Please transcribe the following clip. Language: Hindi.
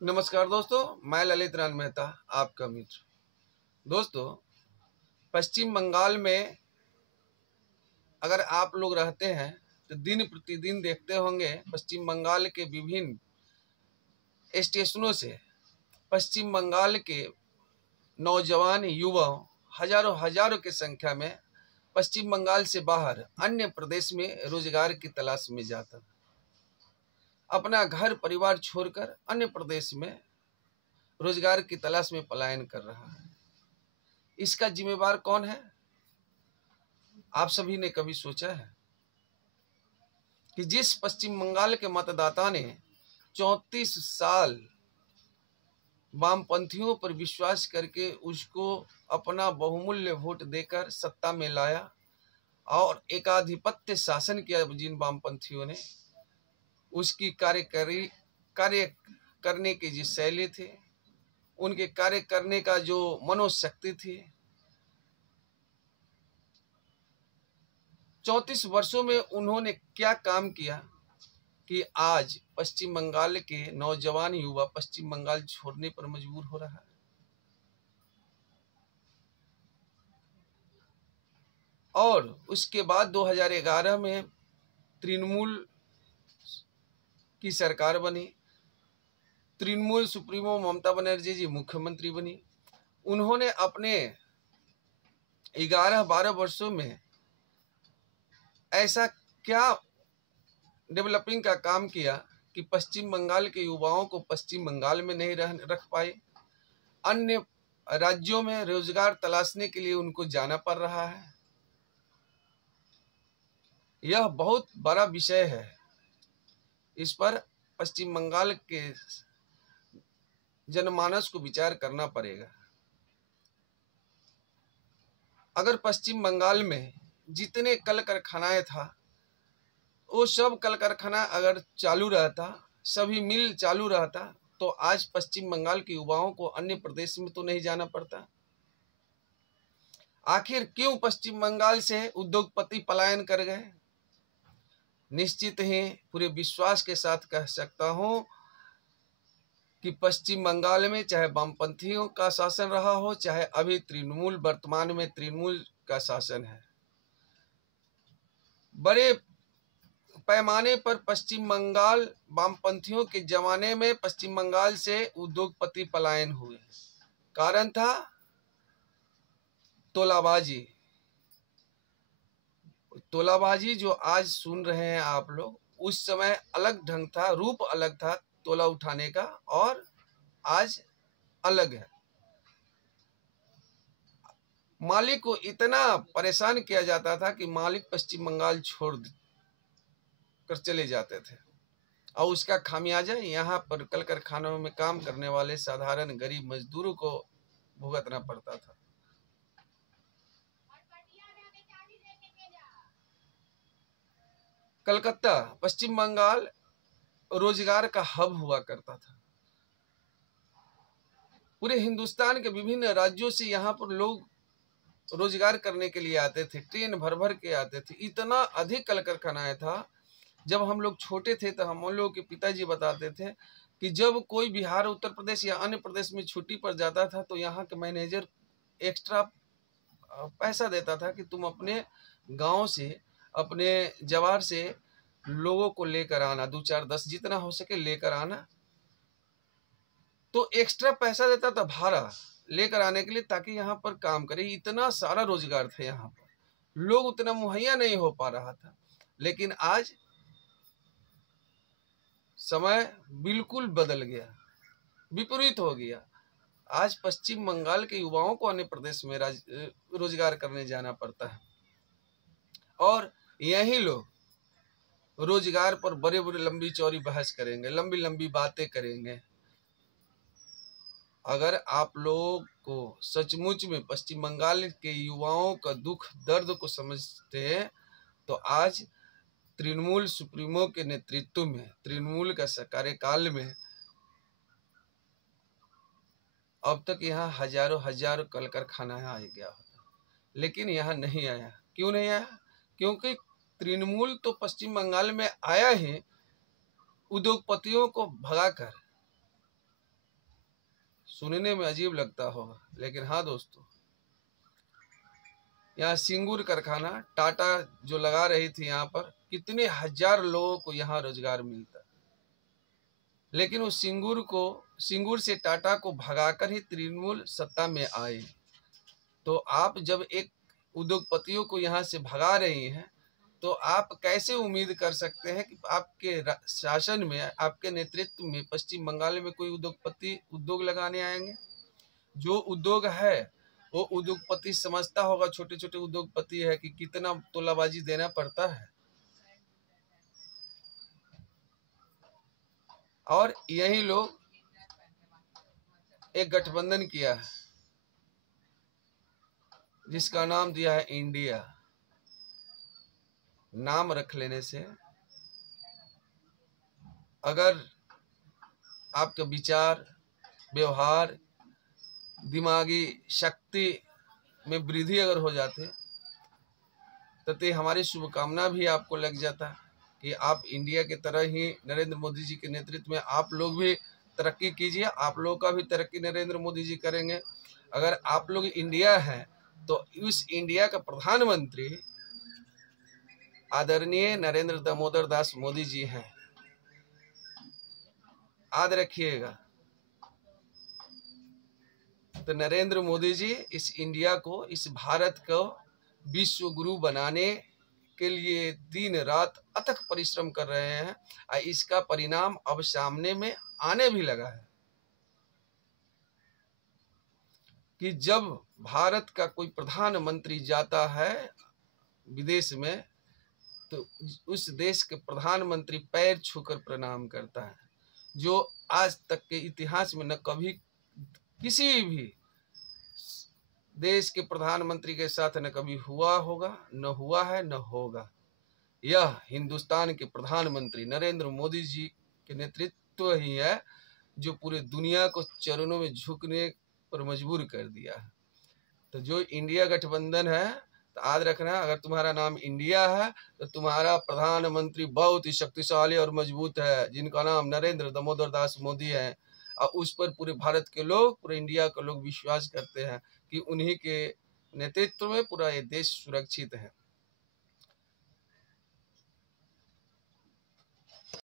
नमस्कार दोस्तों, मैं ललित नारायण मेहता, आपका मित्र। दोस्तों, पश्चिम बंगाल में अगर आप लोग रहते हैं तो दिन प्रतिदिन देखते होंगे पश्चिम बंगाल के विभिन्न स्टेशनों से पश्चिम बंगाल के नौजवान युवाओं हजारों हजारों की संख्या में पश्चिम बंगाल से बाहर अन्य प्रदेश में रोजगार की तलाश में जाता, अपना घर परिवार छोड़कर अन्य प्रदेश में रोजगार की तलाश में पलायन कर रहा है। इसका जिम्मेवार कौन है? आप सभी ने कभी सोचा है कि जिस पश्चिम बंगाल के मतदाता ने 34 साल वामपंथियों पर विश्वास करके उसको अपना बहुमूल्य वोट देकर सत्ता में लाया और एकाधिपत्य शासन किया, जिन वामपंथियों ने उसकी कार्य करने की जो शैली थी, उनके कार्य करने का जो मनोशक्ति थी, 34 वर्षों में उन्होंने क्या काम किया कि आज पश्चिम बंगाल के नौजवान युवा पश्चिम बंगाल छोड़ने पर मजबूर हो रहा है। और उसके बाद 2011 में तृणमूल की सरकार बनी, तृणमूल सुप्रीमो ममता बनर्जी जी मुख्यमंत्री बनी। उन्होंने अपने 11-12 वर्षों में ऐसा क्या डेवलपिंग का काम किया कि पश्चिम बंगाल के युवाओं को पश्चिम बंगाल में नहीं रख पाए, अन्य राज्यों में रोजगार तलाशने के लिए उनको जाना पड़ रहा है। यह बहुत बड़ा विषय है, इस पर पश्चिम बंगाल के जनमानस को विचार करना पड़ेगा। अगर पश्चिम बंगाल में जितने कल कारखानाएं था, वो सब कल कारखाना अगर चालू रहता, सभी मिल चालू रहता, तो आज पश्चिम बंगाल के युवाओं को अन्य प्रदेश में तो नहीं जाना पड़ता। आखिर क्यों पश्चिम बंगाल से उद्योगपति पलायन कर गए? निश्चित ही पूरे विश्वास के साथ कह सकता हूं कि पश्चिम बंगाल में चाहे वामपंथियों का शासन रहा हो, चाहे अभी तृणमूल, वर्तमान में तृणमूल का शासन है, बड़े पैमाने पर पश्चिम बंगाल वामपंथियों के जमाने में पश्चिम बंगाल से उद्योगपति पलायन हुए। कारण था तोलाबाजी। तोलाबाजी जो आज सुन रहे हैं आप लोग, उस समय अलग ढंग था, रूप अलग था तोला उठाने का, और आज अलग है। मालिक को इतना परेशान किया जाता था कि मालिक पश्चिम बंगाल छोड़ कर चले जाते थे, और उसका खामियाजा यहाँ पर कल कारखानों में काम करने वाले साधारण गरीब मजदूरों को भुगतना पड़ता था। कलकत्ता पश्चिम बंगाल रोजगार का हब हुआ करता था। पूरे हिंदुस्तान के विभिन्न राज्यों से यहाँ पर लोग रोजगार करने के लिए आते थे, ट्रेन भर भर के आते थे। इतना अधिक कल कारखानाएं था। जब हम लोग छोटे थे तो हम लोग के पिताजी बताते थे कि जब कोई बिहार, उत्तर प्रदेश या अन्य प्रदेश में छुट्टी पर जाता था तो यहाँ के मैनेजर एक्स्ट्रा पैसा देता था कि तुम अपने गांव से, अपने जवार से लोगों को लेकर आना, 2, 4, 10 जितना हो सके लेकर आना। तो एक्स्ट्रा पैसा देता था भाड़ा लेकर आने के लिए, ताकि यहाँ पर काम करे। इतना सारा रोजगार था यहाँ पर, लोग उतना मुहैया नहीं हो पा रहा था। लेकिन आज समय बिल्कुल बदल गया, विपरीत हो गया। आज पश्चिम बंगाल के युवाओं को अन्य प्रदेश में रोजगार करने जाना पड़ता है, और यही लोग रोजगार पर बड़े बड़े लंबी चौड़ी बहस करेंगे, लंबी लंबी बातें करेंगे। अगर आप लोग को सचमुच में पश्चिम बंगाल के युवाओं का दुख दर्द को समझते हैं तो आज तृणमूल सुप्रीमो के नेतृत्व में, तृणमूल का कार्यकाल में अब तक यहाँ हजारों हजारों कल कारखाना आ गया होता, लेकिन यहाँ नहीं आया। क्यों नहीं आया? क्योंकि तृणमूल तो पश्चिम बंगाल में आया ही उद्योगपतियों को भगाकर, सुनने में अजीब लगता होगा, लेकिन हाँ दोस्तों, यहाँ सिंगूर कारखाना टाटा जो लगा रही थी, यहाँ पर कितने हजार लोगों को यहाँ रोजगार मिलता, लेकिन उस सिंगूर से टाटा को भगाकर ही तृणमूल सत्ता में आए। तो आप जब एक उद्योगपतियों को यहाँ से भगा रही हैं, तो आप कैसे उम्मीद कर सकते हैं कि आपके शासन में, आपके नेतृत्व में पश्चिम बंगाल में कोई उद्योगपति उद्योग लगाने आएंगे? जो उद्योग है वो उद्योगपति समझता होगा, छोटे छोटे उद्योगपति है, कि कितना तोलाबाजी देना पड़ता है। और यही लोग एक गठबंधन किया है जिसका नाम दिया है इंडिया। नाम रख लेने से अगर आपके विचार, व्यवहार, दिमागी शक्ति में वृद्धि अगर हो जाते, तो हमारी शुभकामना भी आपको लग जाता कि आप इंडिया की तरह ही नरेंद्र मोदी जी के नेतृत्व में आप लोग भी तरक्की कीजिए। आप लोगों का भी तरक्की नरेंद्र मोदी जी करेंगे। अगर आप लोग इंडिया हैं तो इस इंडिया का प्रधानमंत्री आदरणीय नरेंद्र दामोदर दास मोदी जी हैं। याद रखिएगा। तो नरेंद्र मोदी जी इस इंडिया को, इस भारत को विश्व गुरु बनाने के लिए दिन रात अथक परिश्रम कर रहे हैं और इसका परिणाम अब सामने में आने भी लगा है कि जब भारत का कोई प्रधानमंत्री जाता है विदेश में, तो उस देश के प्रधानमंत्री पैर छूकर प्रणाम करता है, जो आज तक के इतिहास में न कभी किसी भी देश के प्रधानमंत्री के साथ न कभी हुआ होगा, न हुआ है, न होगा। यह हिंदुस्तान के प्रधानमंत्री नरेंद्र मोदी जी के नेतृत्व ही है जो पूरे दुनिया को चरणों में झुकने पर मजबूर कर दिया है। तो जो इंडिया गठबंधन है, तो याद रखना, अगर तुम्हारा नाम इंडिया है तो तुम्हारा प्रधानमंत्री बहुत ही शक्तिशाली और मजबूत है, जिनका नाम नरेंद्र दामोदर दास मोदी है। और उस पर पूरे भारत के लोग, पूरे इंडिया के लोग विश्वास करते हैं कि उन्हीं के नेतृत्व में पूरा ये देश सुरक्षित है।